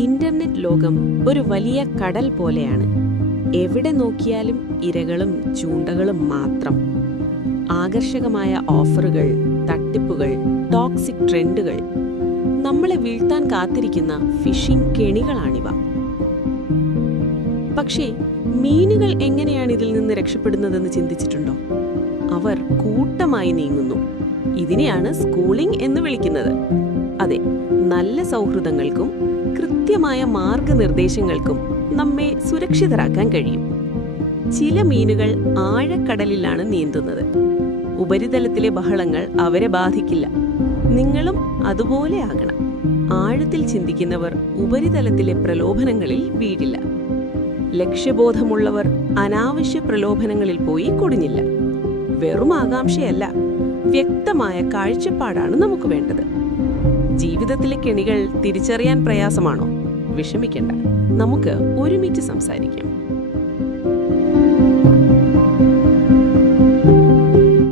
Internet ലോകം ഒരു വലിയ കടൽ പോലെയാണ്. എവിടെ നോക്കിയാലും ഇരകളും ചൂണ്ടകളും മാത്രം. ആകർഷകമായ ഓഫറുകൾ, തട്ടിപ്പുകൾ, ടോക്സിക് ട്രെൻഡുകൾ. നമ്മളെ വീഴ്ത്താൻ കാത്തിരിക്കുന്ന ഫിഷിംഗ് കെണികളാണിവ. പക്ഷേ മീനുകൾ എങ്ങനെയാണ് ഇതിൽ നിന്ന് രക്ഷപ്പെടുന്നതെന്ന് ചിന്തിച്ചിട്ടുണ്ടോ? അവർ കൂട്ടമായി നീങ്ങുന്നു. ഇതിനെയാണ് സ്കൂളിംഗ് എന്ന് വിളിക്കുന്നത്. അതെ, നല്ല സൗഹൃദങ്ങൾക്കും കൃത്യമായ മാർഗനിർദ്ദേശങ്ങൾക്കും നമ്മെ സുരക്ഷിതരാക്കാൻ കഴിയും. ചില മീനുകൾ ആഴക്കടലിലാണ് നീന്തുന്നത്. ഉപരിതലത്തിലെ ബഹളങ്ങൾ അവരെ ബാധിക്കില്ല. നിങ്ങളും അതുപോലെ ആകണം. ആഴത്തിൽ ചിന്തിക്കുന്നവർ ഉപരിതലത്തിലെ പ്രലോഭനങ്ങളിൽ വീഴില്ല. ലക്ഷ്യബോധമുള്ളവർ അനാവശ്യ പ്രലോഭനങ്ങളിൽ പോയി കുടുങ്ങില്ല. വെറും ആകാംക്ഷയല്ല, വ്യക്തമായ കാഴ്ചപ്പാടാണ് നമുക്ക് വേണ്ടത്. ജീവിതത്തിലെ കെണികൾ തിരിച്ചറിയാൻ പ്രയാസമാണോ? വിഷമിക്കണ്ട, നമുക്ക് ഒരുമിച്ച് സംസാരിക്കാം.